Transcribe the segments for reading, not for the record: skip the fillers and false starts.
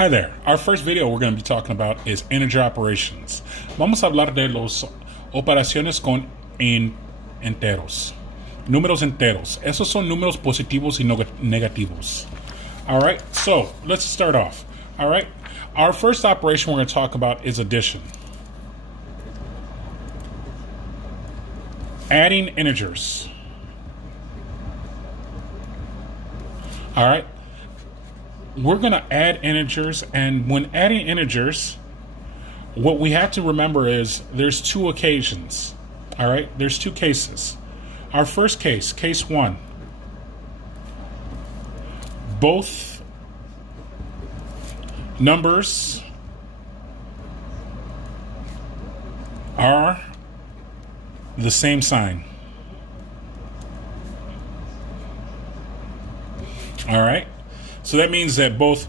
Hi there. Our first video we're going to be talking about is integer operations. Vamos a hablar de los operaciones con enteros. Números enteros. Esos son números positivos y negativos. All right, so let's start off. All right, our first operation we're going to talk about is addition. Adding integers. All right. We're going to add integers, and when adding integers, what we have to remember is there's two occasions. All right, there's two cases. Our first case, case one, both numbers are the same sign. All right. So that means that both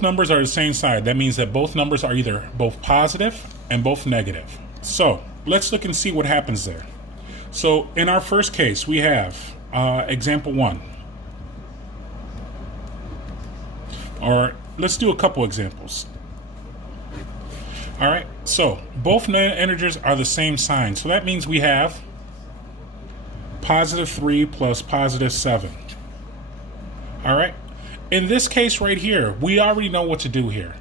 numbers are the same side. That means that both numbers are either both positive and both negative. So let's look and see what happens there. So in our first case, we have example 1. Or let's do a couple examples. All right, so both integers are the same sign. So that means we have positive 3 plus positive 7. All right. In this case right here, we already know what to do here.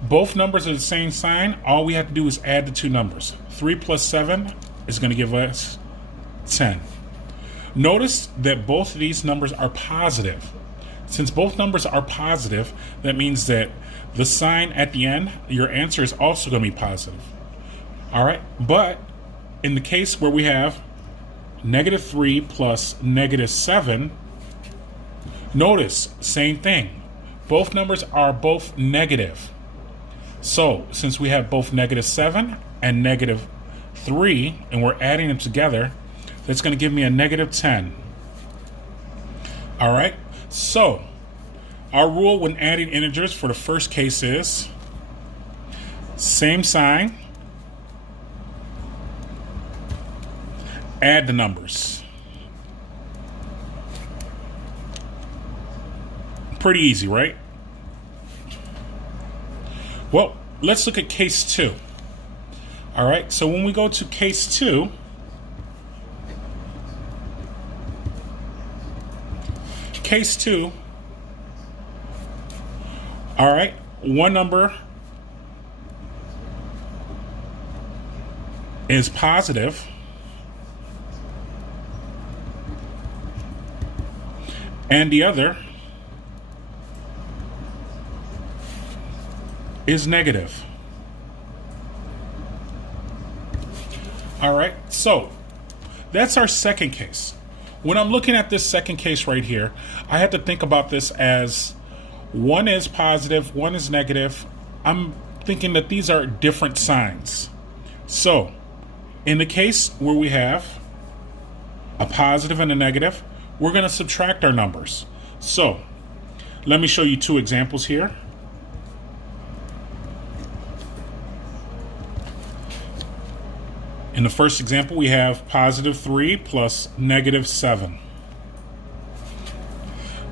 Both numbers are the same sign. All we have to do is add the two numbers. 3 plus 7 is going to give us 10. Notice that both of these numbers are positive. Since both numbers are positive, that means that the sign at the end, your answer is also going to be positive. All right. But in the case where we have negative 3 plus negative 7, notice, same thing. Both numbers are both negative. So, since we have both negative 7 and negative 3, and we're adding them together, that's going to give me a negative 10. All right? So, our rule when adding integers for the first case is same sign, add the numbers. Pretty easy, right? Well, let's look at case 2. All right, so when we go to case 2, all right, one number is positive and the other is negative. All right, so that's our second case. When I'm looking at this second case right here, I have to think about this as one is positive, one is negative. I'm thinking that these are different signs. So in the case where we have a positive and a negative, we're going to subtract our numbers. So let me show you two examples here. In the first example, we have positive 3 plus negative 7.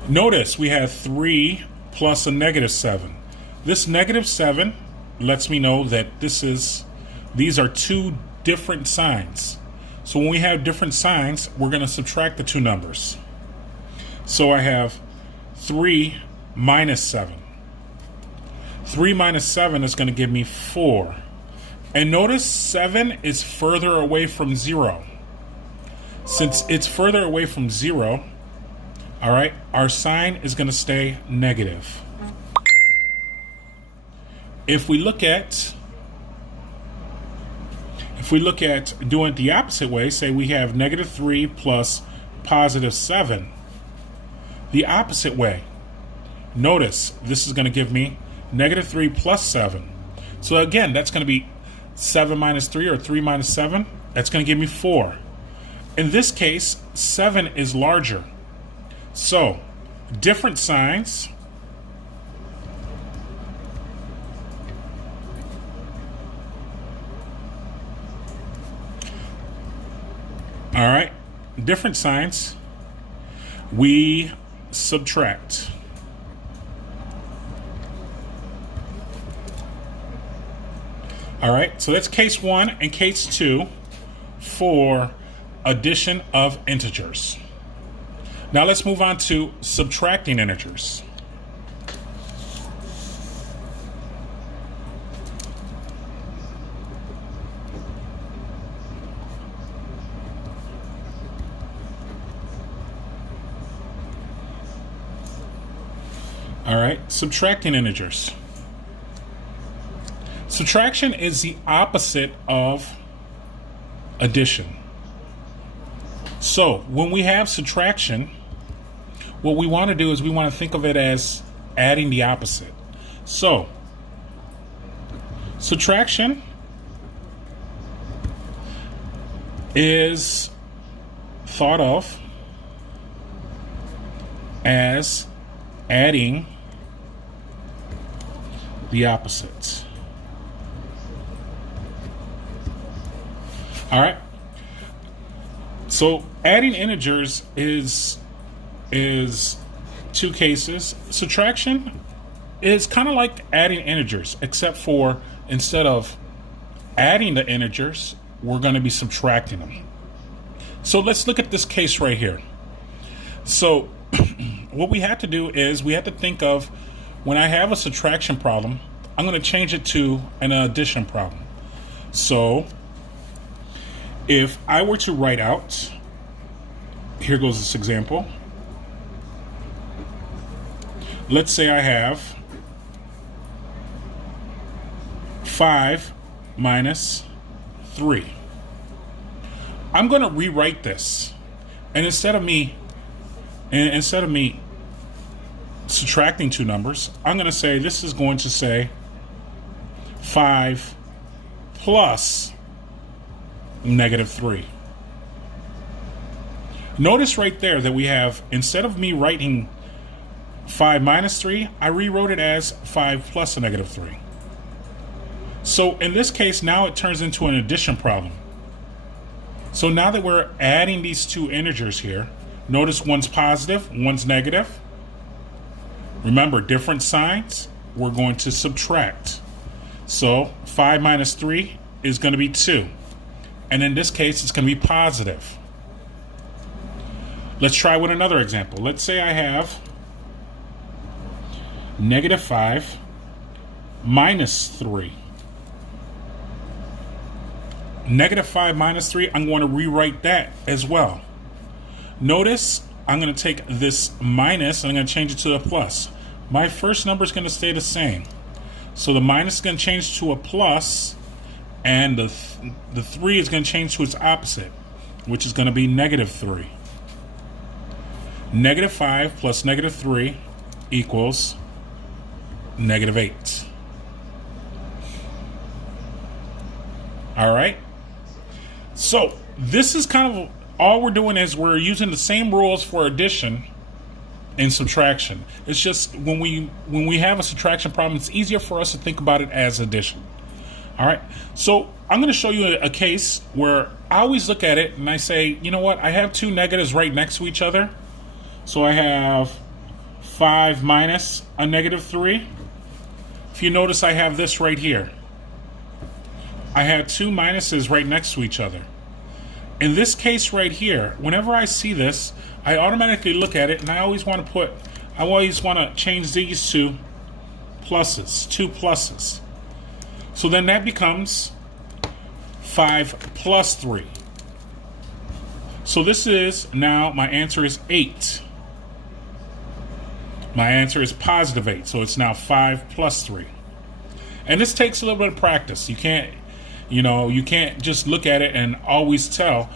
Notice we have 3 plus a negative 7. This negative 7 lets me know that these are two different signs. So when we have different signs, we're going to subtract the two numbers. So I have 3 minus 7. 3 minus 7 is going to give me 4. And notice 7 is further away from 0. Since it's further away from 0, all right, our sign is going to stay negative. If we look at doing it the opposite way, say we have negative 3 plus positive 7. The opposite way, notice this is going to give me negative 3 plus 7. So again, that's going to be 7 minus 3 or 3 minus 7, that's going to give me 4. In this case, 7 is larger. So, different signs. All right, different signs. We subtract. All right, so that's case 1 and case 2 for addition of integers. Now let's move on to subtracting integers. All right, subtracting integers. Subtraction is the opposite of addition. So when we have subtraction, what we want to do is we want to think of it as adding the opposite. So subtraction is thought of as adding the opposites. All right. So adding integers is two cases. Subtraction is kind of like adding integers, except for instead of adding the integers, we're going to be subtracting them. So let's look at this case right here. So what we have to do is we have to think of, when I have a subtraction problem, I'm going to change it to an addition problem. So if I were to write out, here goes this example. Let's say I have 5 minus 3. I'm going to rewrite this, and instead of me subtracting two numbers, I'm going to say this is going to say 5 plus negative 3. Notice right there that we have, instead of me writing 5 minus 3, I rewrote it as 5 plus a negative 3. So in this case, now it turns into an addition problem. So now that we're adding these two integers here, notice one's positive, one's negative. Remember, different signs, we're going to subtract. So 5 minus 3 is going to be 2. And in this case, it's going to be positive. Let's try with another example. Let's say I have negative 5 minus 3. Negative 5 minus 3, I'm going to rewrite that as well. Notice I'm going to take this minus and I'm going to change it to a plus. My first number is going to stay the same. So the minus is going to change to a plus, and the 3 is going to change to its opposite, which is going to be negative 3. Negative 5 plus negative 3 equals negative 8. All right. So this is kind of all we're doing, is we're using the same rules for addition and subtraction. It's just when we have a subtraction problem, it's easier for us to think about it as addition. All right. So I'm going to show you a case where I always look at it and I say, you know what? I have two negatives right next to each other. So I have 5 minus a negative 3. If you notice, I have this right here. I have two minuses right next to each other. In this case right here, whenever I see this, I automatically look at it and I always want to change these to pluses, two pluses. So then that becomes 5 plus 3. So this is, now my answer is 8. My answer is positive 8. So it's now 5 plus 3. And this takes a little bit of practice. You can't just look at it and always tell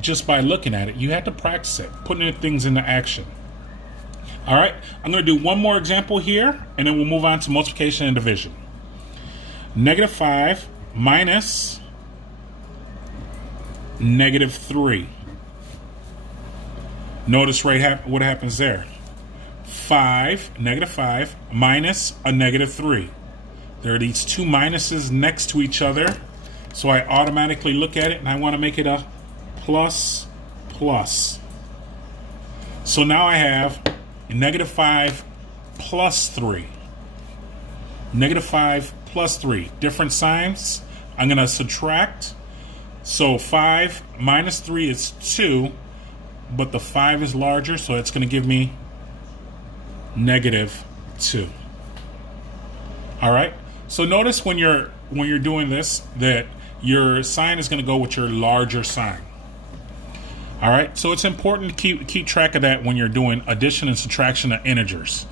just by looking at it. You have to practice it, putting things into action. All right, I'm going to do one more example here, and then we'll move on to multiplication and division. Negative 5 minus negative 3. Notice what happens there. Negative 5 minus a negative 3. There are these two minuses next to each other, so I automatically look at it and I want to make it a plus plus. So now I have negative 5 plus 3. Negative 5 plus 3. Different signs. I'm going to subtract. So 5 minus 3 is 2, but the 5 is larger, so it's going to give me negative 2. All right. So notice when you're doing this that your sign is going to go with your larger sign. All right. So it's important to keep track of that when you're doing addition and subtraction of integers,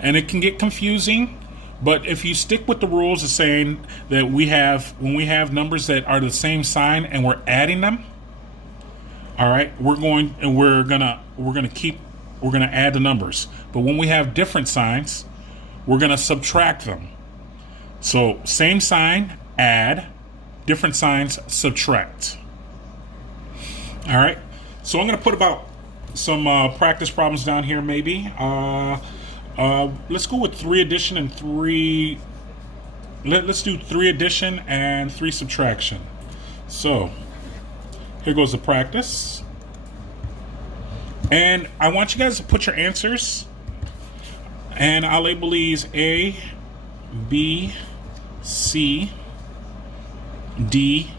and it can get confusing. But if you stick with the rules of saying that when we have numbers that are the same sign and we're adding them, all right, we're gonna add the numbers. But when we have different signs, we're gonna subtract them. So same sign, add, different signs, subtract. All right. So I'm gonna put about some practice problems down here, maybe. Let's go with 3 addition and 3. Let's do 3 addition and 3 subtraction. So here goes the practice, and I want you guys to put your answers, and I'll label these A, B, C, D,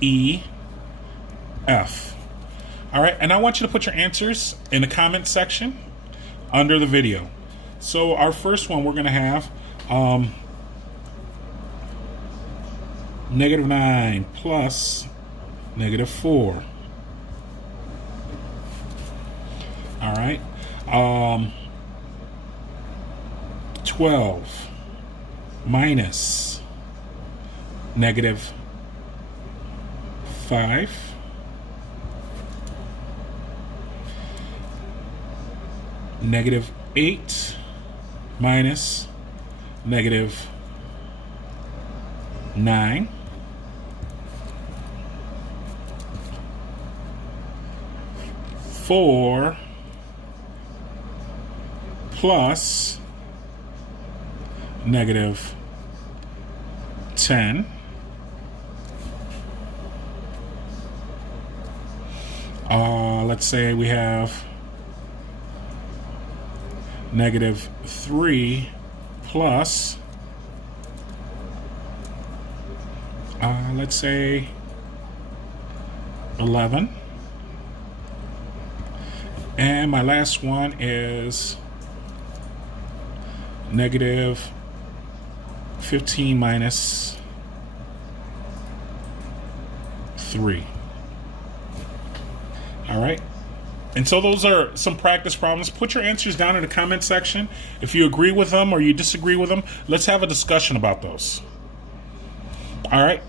E, F. All right, and I want you to put your answers in the comment section under the video. So our first one, we're going to have negative 9 plus negative 4. All right. 12 minus negative 5. Negative 8 minus negative 9. Four plus negative 10. Let's say we have negative 3 plus, let's say 11. And my last one is negative 15 minus 3. All right. And so those are some practice problems. Put your answers down in the comment section. If you agree with them or you disagree with them, let's have a discussion about those. All right.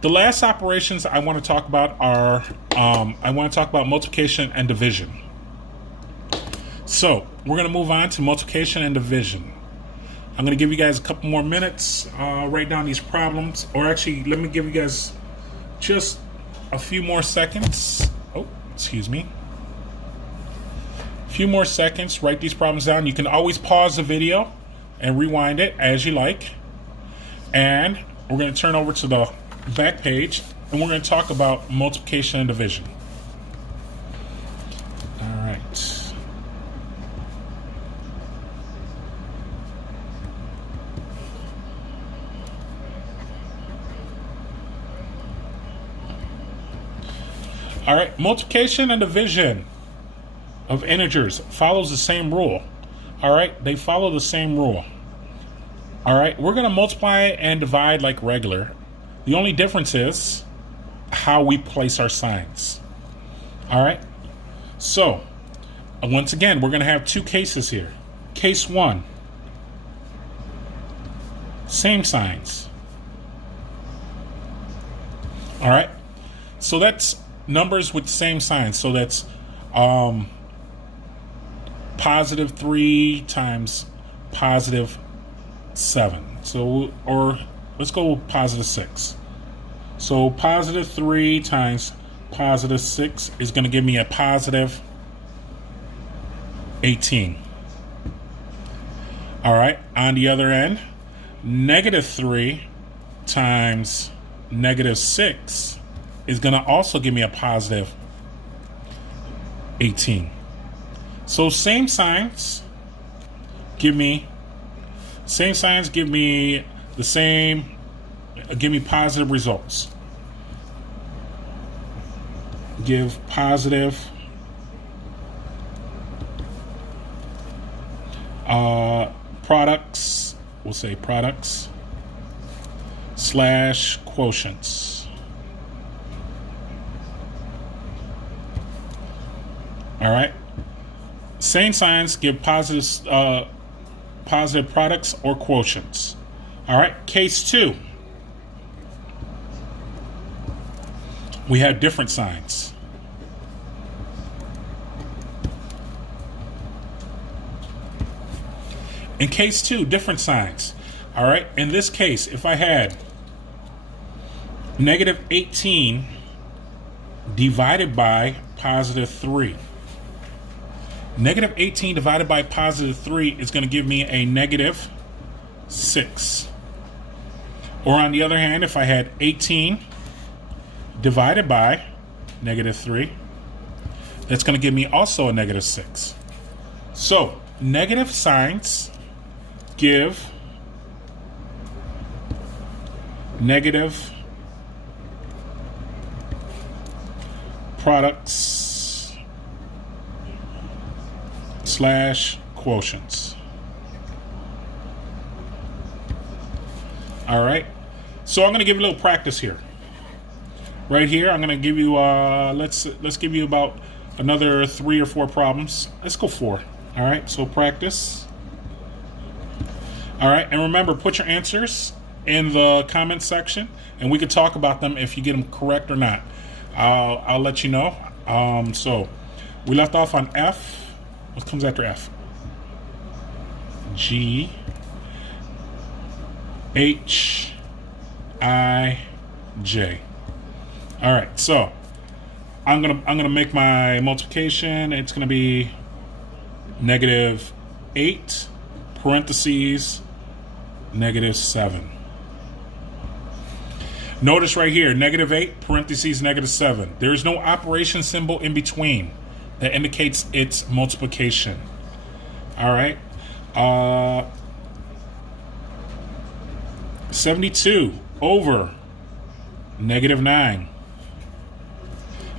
The last operations I want to talk about are, I want to talk about multiplication and division. So we're going to move on to multiplication and division. I'm going to give you guys a couple more minutes, write down these problems, or actually let me give you guys just a few more seconds. Oh, excuse me. A few more seconds, write these problems down. You can always pause the video and rewind it as you like. And we're going to turn over to the back page and we're going to talk about multiplication and division. All right. All right, multiplication and division of integers follows the same rule. All right, they follow the same rule. All right, we're going to multiply and divide like regular. The only difference is how we place our signs. All right, so once again, we're going to have two cases here. Case 1, same signs. All right, so that's numbers with same signs. So that's positive 3 times positive 7. So, or let's go positive 6. So positive 3 times positive 6 is going to give me a positive 18. All right, on the other end, negative 3 times negative 6 is going to also give me a positive 18. So same signs give me the same, give me positive results. Give positive products, we'll say products slash quotients. All right. Same signs, give positive products or quotients. All right. Case 2. We have different signs. In case 2, different signs. All right. In this case, if I had negative 18 divided by positive 3. Negative 18 divided by positive 3 is going to give me a negative 6. Or on the other hand, if I had 18 divided by negative 3, that's going to give me also a negative 6. So, negative signs give negative products slash quotients. All right. So I'm going to give you a little practice here. Right here, I'm going to give you let's give you about another 3 or 4 problems. Let's go 4. All right. So practice. All right, and remember, put your answers in the comment section, and we could talk about them if you get them correct or not. I'll let you know. So we left off on F. What comes after F? G, H, I, J. All right, so I'm gonna make my multiplication. It's gonna be negative 8 parentheses negative 7. Notice right here, negative 8 parentheses negative 7. There is no operation symbol in between that indicates its multiplication. All right. 72 over negative 9.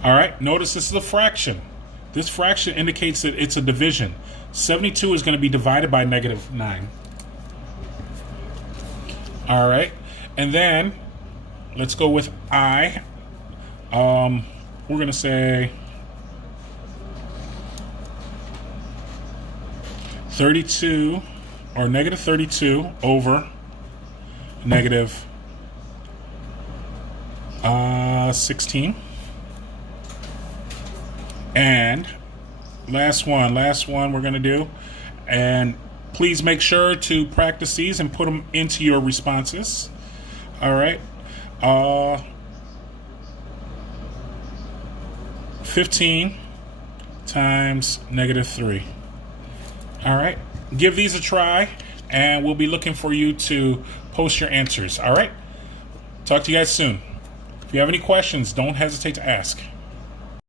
All right. Notice this is a fraction. This fraction indicates that it's a division. 72 is going to be divided by negative 9. All right. And then let's go with I. We're going to say 32 or negative 32 over negative 16. And last one we're going to do. And please make sure to practice these and put them into your responses. All right. 15 times negative 3. All right. Give these a try, and we'll be looking for you to post your answers. All right. Talk to you guys soon. If you have any questions, don't hesitate to ask.